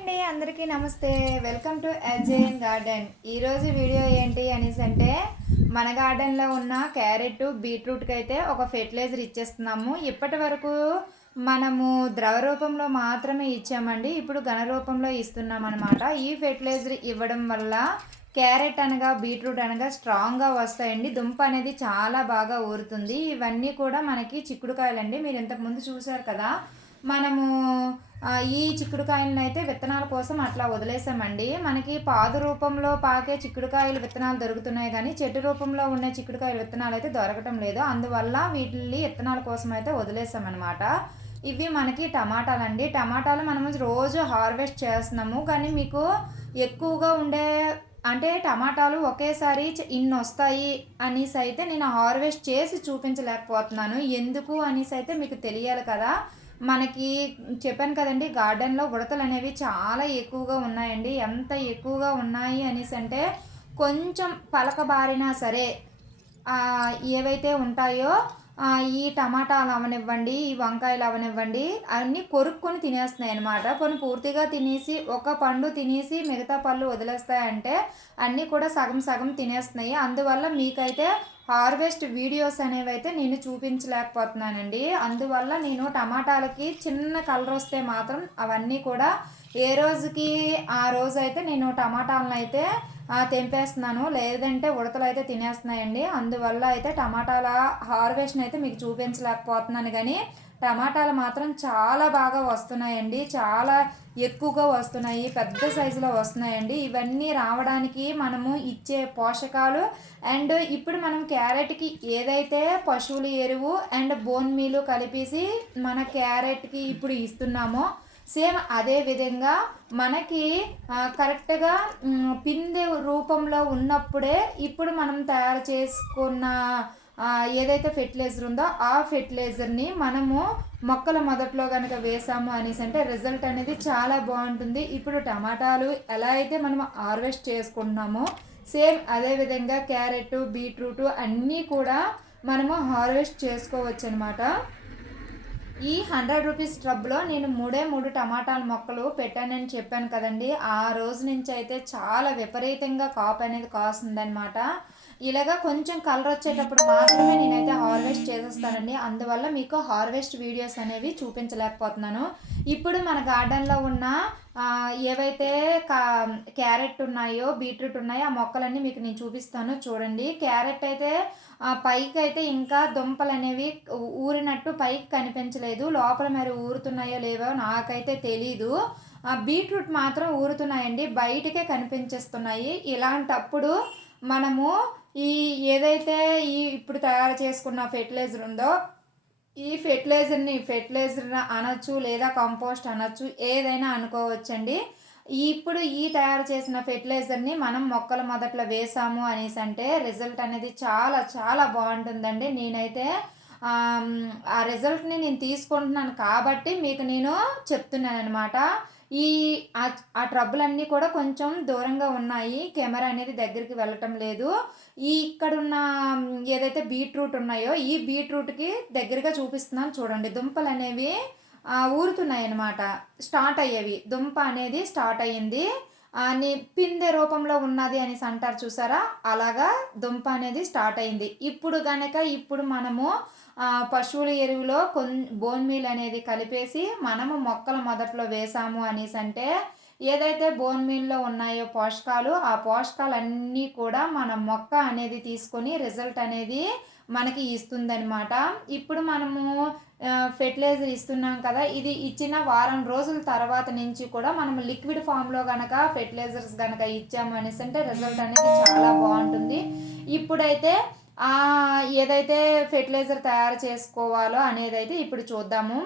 అండి అందరికీ నమస్తే. Welcome to Ajayan garden. ఈరోజు వీడియో ఏంటి అనేసి అంటే మన గార్డెన్లో ఉన్న క్యారెట్ బీట్రూట్కి అయితే ఒక ఫెర్టిలైజర్ ఇచ్చేస్తున్నాము. ఇప్పటి వరకు మనము ద్రవ రూపంలో మాత్రమే ఇచ్చామండి. ఇప్పుడు ఘన రూపంలో ఇస్తున్నాం అనమాట ఈ ఫెర్టిలైజర్ ఇవ్వడం వల్ల క్యారెట్ అనగా బీట్రూట్ అనగా స్ట్రాంగ్గా వస్తాయండి. దుంప అనేది చాలా బాగా ఊరుతుంది. ఇవన్నీ కూడా మనకి చిక్కుడుకాయలండి. మీరు ఇంతకుముందు చూశారు కదా. మనము ఈ చిక్కుడుకాయలను అయితే విత్తనాల కోసం అట్లా వదిలేసామండి. మనకి పాదు రూపంలో పాకే చిక్కుడుకాయలు విత్తనాలు దొరుకుతున్నాయి కానీ చెట్టు రూపంలో ఉన్న చిక్కుడుకాయల విత్తనాలు అయితే దొరకటం లేదు. అందువల్ల వీటిని విత్తనాల కోసం అయితే వదిలేసామన్నమాట. ఇవి మనకి టమాటాలండి. టమాటాలు మనం రోజు హార్వెస్ట్ చేస్తున్నాము. కానీ మీకు ఎక్కువగా ఉండే అంటే టమాటాలు ఒకేసారి ఇన్ని వస్తాయి అనేసి అయితే నేను హార్వెస్ట్ చేసి చూపించలేకపోతున్నాను. ఎందుకు అనేసి అయితే మీకు తెలియాలి కదా. మనకి చెప్పాను కదండి గార్డెన్లో ఉడతలు అనేవి చాలా ఎక్కువగా ఉన్నాయండి. ఎంత ఎక్కువగా ఉన్నాయి అనేసి అంటే కొంచెం పలకబారినా సరే ఏవైతే ఉంటాయో ఈ టమాటాలు అవనివ్వండి ఈ వంకాయలు అవనివ్వండి అన్నీ కొరుక్కొని తినేస్తున్నాయి అనమాట కొన్ని పూర్తిగా తినేసి ఒక పండు తినేసి మిగతా పళ్ళు వదిలేస్తాయంటే అన్నీ కూడా సగం సగం తినేస్తున్నాయి. అందువల్ల మీకైతే హార్వెస్ట్ వీడియోస్ అనేవి అయితే నేను చూపించలేకపోతున్నానండి. అందువల్ల నేను టమాటాలకి చిన్న కలర్ వస్తే మాత్రం అవన్నీ కూడా ఏ రోజుకి ఆ రోజు అయితే నేను టమాటాలను అయితే తెంపేస్తున్నాను. లేదంటే ఉడతలు అయితే తినేస్తున్నాయండి. అందువల్ల అయితే టమాటాల హార్వెస్ట్ని అయితే మీకు చూపించలేకపోతున్నాను కానీ టమాటాలు మాత్రం చాలా బాగా వస్తున్నాయండి. చాలా ఎక్కువగా వస్తున్నాయి. పెద్ద సైజులో వస్తున్నాయండి. ఇవన్నీ రావడానికి మనము ఇచ్చే పోషకాలు అండ్ ఇప్పుడు మనం క్యారెట్కి ఏదైతే పశువుల ఎరువు అండ్ బోన్ మీలు కలిపేసి మన క్యారెట్కి ఇప్పుడు ఇస్తున్నామో సేమ్ అదే విధంగా మనకి కరెక్ట్గా మ్, పిందె రూపంలో ఉన్నప్పుడే ఇప్పుడు మనం తయారు చేసుకున్న ఏదైతే ఫెర్టిలైజర్ ఉందో ఆ ఫెర్టిలైజర్ని మనము మొక్కల మొదట్లో కనుక వేసాము అనేసి అంటే రిజల్ట్ అనేది చాలా బాగుంటుంది. ఇప్పుడు టమాటాలు ఎలా అయితే మనం హార్వెస్ట్ చేసుకుంటున్నామో సేమ్ అదే విధంగా క్యారెట్ బీట్రూట్ అన్నీ కూడా మనము హార్వెస్ట్ చేసుకోవచ్చు అనమాట ఈ హండ్రెడ్ రూపీస్ ట్రబ్లో నేను మూడే మూడు టమాటాల మొక్కలు పెట్టానని చెప్పాను కదండి. ఆ రోజు నుంచి అయితే చాలా విపరీతంగా కాపు అనేది కాస్తుందన్నమాట. ఇలాగా కొంచెం కలర్ వచ్చేటప్పుడు మాత్రమే నేనైతే హార్వెస్ట్ చేసేస్తానండి. అందువల్ల మీకు హార్వెస్ట్ వీడియోస్ అనేవి చూపించలేకపోతున్నాను. ఇప్పుడు మన గార్డెన్లో ఉన్న ఏవైతే కా క్యారెట్ ఉన్నాయో బీట్రూట్ ఉన్నాయో ఆ మొక్కలన్నీ మీకు నేను చూపిస్తాను. చూడండి. క్యారెట్ అయితే పైకి అయితే ఇంకా దుంపలు అనేవి ఊరినట్టు పైకి కనిపించలేదు. లోపల మరి ఊరుతున్నాయో లేవో నాకైతే తెలీదు. ఆ, బీట్రూట్ మాత్రం ఊరుతున్నాయండి. బయటకే కనిపించేస్తున్నాయి. ఇలాంటప్పుడు మనము ఈ ఏదైతే ఈ ఇప్పుడు తయారు చేసుకున్న ఫెర్టిలైజర్ ఉందో ఈ ఫెర్టిలైజర్ని ఫెర్టిలైజర్ అనొచ్చు లేదా కంపోస్ట్ అనొచ్చు ఏదైనా అనుకోవచ్చండి. ఇప్పుడు ఈ తయారు చేసిన ఫెర్టిలైజర్ని మనం మొక్కల మొదట్లో వేసాము అనేసి అంటే రిజల్ట్ అనేది చాలా చాలా బాగుంటుందండి. నేనైతే ఆ రిజల్ట్ని నేను తీసుకుంటున్నాను కాబట్టి మీకు నేను చెప్తున్నాను అనమాట ఈ ఆ- ట్రబుల్ అన్నీ కూడా కొంచెం దూరంగా ఉన్నాయి. కెమెరా అనేది దగ్గరికి వెళ్ళటం లేదు. ఈ ఇక్కడున్న ఏదైతే బీట్రూట్ ఉన్నాయో ఈ బీట్రూట్కి దగ్గరగా చూపిస్తున్నాను చూడండి. దుంపలు అనేవి ఊరుతున్నాయి అన్నమాట స్టార్ట్ అయ్యేవి. దుంప అనేది స్టార్ట్ అయ్యింది. అని పిందె రూపంలో ఉన్నది అనేసి అంటారు చూసారా? అలాగా దుంప అనేది స్టార్ట్ అయింది ఇప్పుడు కనుక ఇప్పుడు మనము పశువుల ఎరువులో కొన్ బోన్ మీల్ అనేది కలిపేసి మనము మొక్కల మొదట్లో వేసాము అనేసి అంటే ఏదైతే బోన్ మీల్లో ఉన్నాయో పోషకాలు ఆ పోషకాలన్నీ కూడా మన మొక్క అనేది తీసుకొని రిజల్ట్ అనేది మనకి ఇస్తుందన్నమాట. ఇప్పుడు మనము ఫెర్టిలైజర్ ఇస్తున్నాం కదా ఇది ఇచ్చిన వారం రోజుల తర్వాత నుంచి కూడా మనం లిక్విడ్ ఫామ్లో కనుక ఫెర్టిలైజర్స్ కనుక ఇచ్చాము అనేసి అంటే రిజల్ట్ అనేది చాలా బాగుంటుంది. ఇప్పుడైతే ఏదైతే ఫెర్టిలైజర్ తయారు చేసుకోవాలో అనేది అయితే ఇప్పుడు చూద్దాము.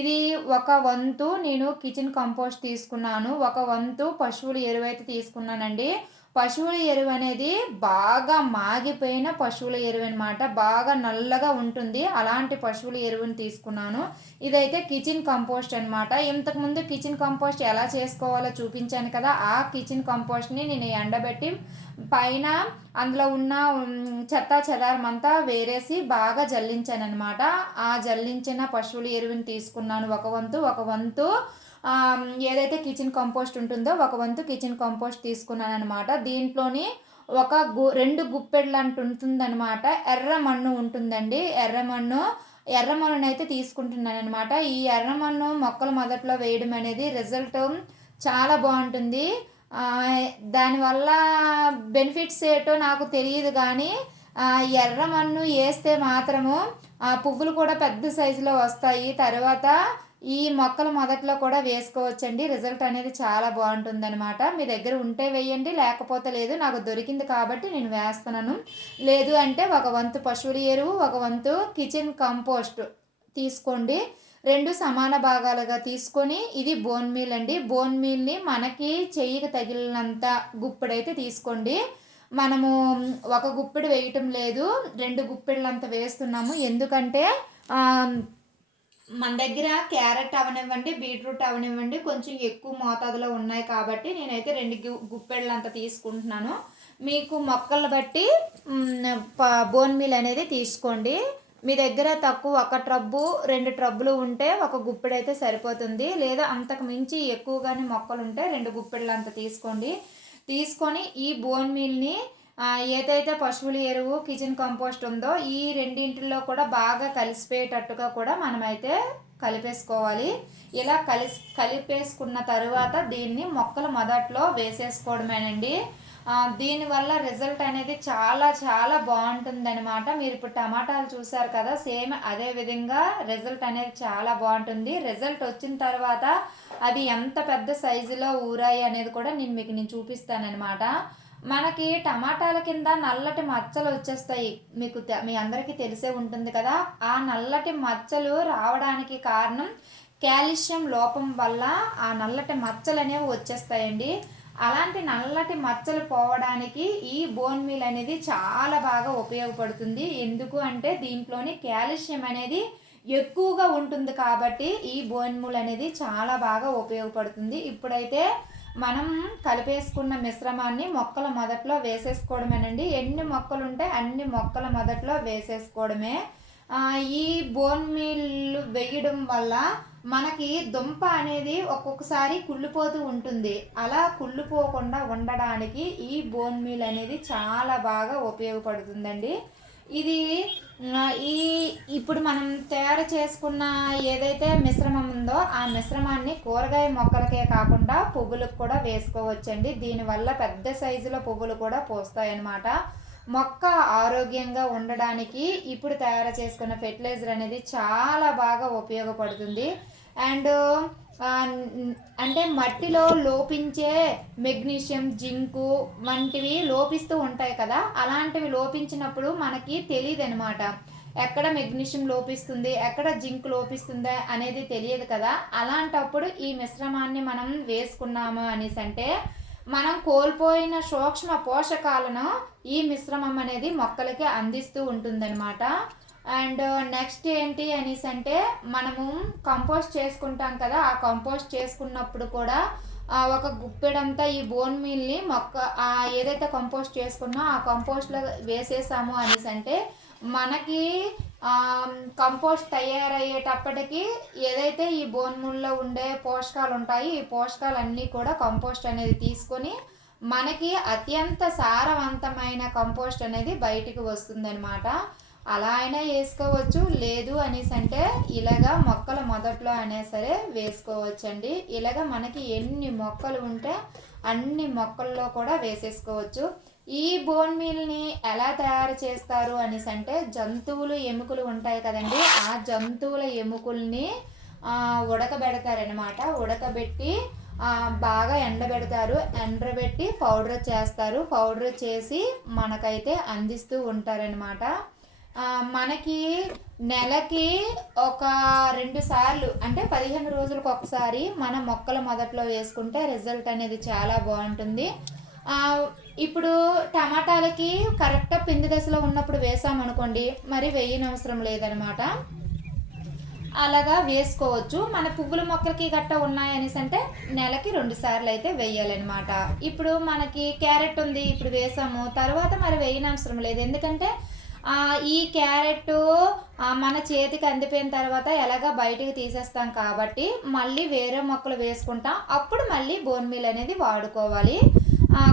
ఇది ఒక వంతు నేను కిచెన్ కంపోస్ట్ తీసుకున్నాను. ఒక వంతు పశువుల ఎరువైతే తీసుకున్నానండి. పశువుల ఎరువు అనేది బాగా మాగిపోయిన పశువుల ఎరువు అనమాట బాగా నల్లగా ఉంటుంది. అలాంటి పశువుల ఎరువుని తీసుకున్నాను. ఇదైతే కిచెన్ కంపోస్ట్ అనమాట ఇంతకుముందు కిచెన్ కంపోస్ట్ ఎలా చేసుకోవాలో చూపించాను కదా. ఆ కిచెన్ కంపోస్ట్ని నేను ఎండబెట్టి పైన అందులో ఉన్న చెత్త చెదారం అంతా వేరేసి బాగా జల్లించాను అనమాట ఆ జల్లించిన పశువుల ఎరువుని తీసుకున్నాను. ఒక వంతు ఒక వంతు ఏదైతే కిచెన్ కంపోస్ట్ ఉంటుందో ఒక వంతు కిచెన్ కంపోస్ట్ తీసుకున్నాను అనమాట దీంట్లోని ఒక గు రెండు గుప్పెళ్ళు అంటూ ఉంటుందన్నమాట. ఎర్ర మన్ను ఉంటుందండి. ఎర్ర మన్ను ఎర్ర మన్నును అయితే తీసుకుంటున్నాను అనమాట ఈ ఎర్ర మన్ను మొక్కలు మొదట్లో వేయడం అనేది రిజల్ట్ చాలా బాగుంటుంది. దానివల్ల బెనిఫిట్స్ ఏటో నాకు తెలియదు కానీ ఎర్ర మన్ను వేస్తే మాత్రము ఆ పువ్వులు కూడా పెద్ద సైజులో వస్తాయి. తర్వాత ఈ మొక్కలు మొదట్లో కూడా వేసుకోవచ్చండి. రిజల్ట్ అనేది చాలా బాగుంటుంది అనమాట మీ దగ్గర ఉంటే వేయండి లేకపోతే లేదు. నాకు దొరికింది కాబట్టి నేను వేస్తున్నాను. లేదు అంటే ఒక వంతు పశువుల ఎరువు ఒక వంతు కిచెన్ కంపోస్ట్ తీసుకోండి. రెండు సమాన భాగాలుగా తీసుకొని ఇది బోన్ మీల్ అండి. బోన్ మీల్ని మనకి చెయ్యికి తగిలినంత గుప్పెడైతే తీసుకోండి. మనము ఒక గుప్పిడి వేయటం లేదు. రెండు గుప్పిళ్ళంత వేస్తున్నాము. ఎందుకంటే మన దగ్గర క్యారెట్ అవనివ్వండి బీట్రూట్ అవనివ్వండి కొంచెం ఎక్కువ మోతాదులో ఉన్నాయి కాబట్టి నేనైతే రెండు గు- అంత తీసుకుంటున్నాను. మీకు మొక్కలు బట్టి ప- బోన్ మీల్ అనేది తీసుకోండి. మీ దగ్గర తక్కువ ఒక ట్రబ్బు రెండు ట్రబ్బులు ఉంటే ఒక గుప్పెడు అయితే సరిపోతుంది. లేదా అంతకు మించి ఎక్కువగానే మొక్కలు ఉంటే రెండు గుప్పెళ్ళు అంత తీసుకోండి. తీసుకొని ఈ బోన్ మీల్ని ఏదైతే పశువుల ఎరువు కిచెన్ కంపోస్ట్ ఉందో ఈ రెండింటిలో కూడా బాగా కలిసిపోయేటట్టుగా కూడా మనమైతే కలిపేసుకోవాలి. ఇలా కలిసి కలిపేసుకున్న తర్వాత దీన్ని మొక్కలు మొదట్లో వేసేసుకోవడమేనండి. దీనివల్ల రిజల్ట్ అనేది చాలా చాలా బాగుంటుందన్నమాట. మీరు ఇప్పుడు టమాటాలు చూసారు కదా సేమ్ అదే విధంగా రిజల్ట్ అనేది చాలా బాగుంటుంది. రిజల్ట్ వచ్చిన తర్వాత అవి ఎంత పెద్ద సైజులో ఊరాయి అనేది కూడా నేను మీకు నేను చూపిస్తానన్నమాట. మనకి టమాటాల కింద నల్లటి మచ్చలు వచ్చేస్తాయి. మీకు మీ అందరికీ తెలిసే ఉంటుంది కదా? ఆ నల్లటి మచ్చలు రావడానికి కారణం కాల్షియం లోపం వల్ల ఆ నల్లటి మచ్చలు అనేవి వచ్చేస్తాయండి. అలాంటి నల్లటి మచ్చలు పోవడానికి ఈ బోన్ మీల్ అనేది చాలా బాగా ఉపయోగపడుతుంది. ఎందుకు అంటే దీంట్లోని కాల్షియం అనేది ఎక్కువగా ఉంటుంది కాబట్టి ఈ బోన్ మీల్ అనేది చాలా బాగా ఉపయోగపడుతుంది. ఇప్పుడైతే మనం కలిపేసుకున్న మిశ్రమాన్ని మొక్కల మొదట్లో వేసేసుకోవడమేనండి. ఎన్ని మొక్కలు ఉంటే అన్ని మొక్కల మొదట్లో వేసేసుకోవడమే. ఈ బోన్ మీల్ వేయడం వల్ల మనకి దుంప అనేది ఒక్కొక్కసారి కుళ్ళిపోతూ ఉంటుంది. అలా కుళ్ళిపోకుండా ఉండడానికి ఈ బోన్ మీల్ అనేది చాలా బాగా ఉపయోగపడుతుందండి. ఇది ఈ ఇప్పుడు మనం తయారు చేసుకున్న ఏదైతే మిశ్రమం ఉందో ఆ మిశ్రమాన్ని కూరగాయ మొక్కలకే కాకుండా పువ్వులకు కూడా వేసుకోవచ్చండి. దీనివల్ల పెద్ద సైజులో పువ్వులు కూడా పోస్తాయన్నమాట. మొక్క ఆరోగ్యంగా ఉండడానికి ఇప్పుడు తయారు చేసుకున్న ఫెర్టిలైజర్ అనేది చాలా బాగా ఉపయోగపడుతుంది. అండ్ అంటే మట్టిలో లోపించే మెగ్నీషియం జింకు వంటివి లోపిస్తూ ఉంటాయి కదా అలాంటివి లోపించినప్పుడు మనకి తెలియదు అనమాట ఎక్కడ మెగ్నీషియం లోపిస్తుంది ఎక్కడ జింక్ లోపిస్తుందా అనేది తెలియదు కదా. అలాంటప్పుడు ఈ మిశ్రమాన్ని మనం వేసుకున్నాము అనేసి అంటే మనం కోల్పోయిన సూక్ష్మ పోషకాలను ఈ మిశ్రమం అనేది మొక్కలకి అందిస్తూ ఉంటుందన్నమాట. అండ్ నెక్స్ట్ ఏంటి అనేసి అంటే మనము కంపోస్ట్ చేసుకుంటాం కదా ఆ కంపోస్ట్ చేసుకున్నప్పుడు కూడా ఒక గుప్పెడంతా ఈ బోన్ మీల్ని మొక్క ఏదైతే కంపోస్ట్ చేసుకున్నా ఆ కంపోస్ట్లో వేసేసాము అనేసి అంటే మనకి కంపోస్ట్ తయారయ్యేటప్పటికి ఏదైతే ఈ బోన్ మీల్లో ఉండే పోషకాలు ఉంటాయి ఈ పోషకాలు అన్నీ కూడా కంపోస్ట్ అనేది తీసుకొని మనకి అత్యంత సారవంతమైన కంపోస్ట్ అనేది బయటికి వస్తుందన్నమాట. అలా అయినా వేసుకోవచ్చు. లేదు అనేసి అంటే ఇలాగా మొక్కల మొదట్లో అయినా సరే వేసుకోవచ్చండి. ఇలాగ మనకి ఎన్ని మొక్కలు ఉంటే అన్ని మొక్కల్లో కూడా వేసేసుకోవచ్చు. ఈ బోన్ మీల్ని ఎలా తయారు చేస్తారు అనేసి అంటే జంతువులు ఎముకలు ఉంటాయి కదండి. ఆ జంతువుల ఎముకల్ని ఉడకబెడతారనమాట ఉడకబెట్టి బాగా ఎండబెడతారు. ఎండబెట్టి పౌడర్ చేస్తారు. పౌడర్ చేసి మనకైతే అందిస్తూ ఉంటారనమాట మనకి నెలకి ఒక రెండు సార్లు అంటే పదిహేను రోజులకు ఒకసారి మన మొక్కల మొదట్లో వేసుకుంటే రిజల్ట్ అనేది చాలా బాగుంటుంది. ఇప్పుడు టమాటాలకి కరెక్ట్గా పిండి దశలో ఉన్నప్పుడు వేసామనుకోండి మరి వేయనవసరం లేదనమాట. అలాగా వేసుకోవచ్చు. మన పువ్వుల మొక్కలకి గట్ట ఉన్నాయనేసి అంటే నెలకి రెండు సార్లు అయితే వేయాలన్నమాట. ఇప్పుడు మనకి క్యారెట్ ఉంది ఇప్పుడు వేసాము తర్వాత మరి వేయనవసరం లేదు. ఎందుకంటే ఈ క్యారెట్ మన చేతికి అందిపోయిన తర్వాత ఎలాగ బయటికి తీసేస్తాం కాబట్టి మళ్ళీ వేరే మొక్కలు వేసుకుంటాం. అప్పుడు మళ్ళీ బోన్ మీల్ అనేది వాడుకోవాలి.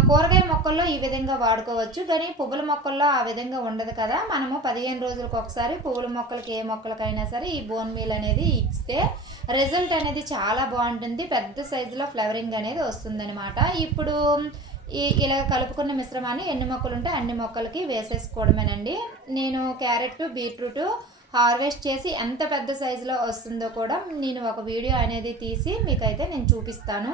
కూరగాయ మొక్కల్లో ఈ విధంగా వాడుకోవచ్చు. కానీ పువ్వుల మొక్కల్లో ఆ విధంగా ఉండదు కదా. మనము పదిహేను రోజులకు ఒకసారి పువ్వుల మొక్కలకి ఏ మొక్కలకైనా సరే ఈ బోన్ మీల్ అనేది ఇస్తే రిజల్ట్ అనేది చాలా బాగుంటుంది. పెద్ద సైజులో ఫ్లవరింగ్ అనేది వస్తుందన్నమాట. ఇప్పుడు ఈ ఇలా కలుపుకున్న మిశ్రమాన్ని ఎన్ని మొక్కలు ఉంటే అన్ని మొక్కలకి వేసేసుకోవడమేనండి. నేను క్యారెట్ బీట్రూట్ హార్వెస్ట్ చేసి ఎంత పెద్ద సైజులో వస్తుందో కూడా నేను ఒక వీడియో అనేది తీసి మీకైతే నేను చూపిస్తాను.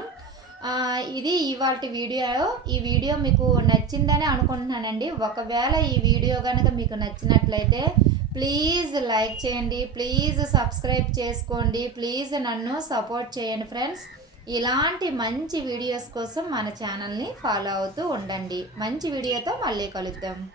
ఇది ఇవాళ వీడియో. ఈ వీడియో మీకు నచ్చిందని అనుకుంటున్నానండి. ఒకవేళ ఈ వీడియో కనుక మీకు నచ్చినట్లయితే ప్లీజ్ లైక్ చేయండి ప్లీజ్ సబ్స్క్రైబ్ చేసుకోండి ప్లీజ్ నన్ను సపోర్ట్ చేయండి ఫ్రెండ్స్. ఇలాంటి మంచి వీడియోస్ కోసం మన ఛానల్ని ఫాలో అవుతూ ఉండండి. మంచి వీడియోతో మళ్ళీ కలుద్దాం.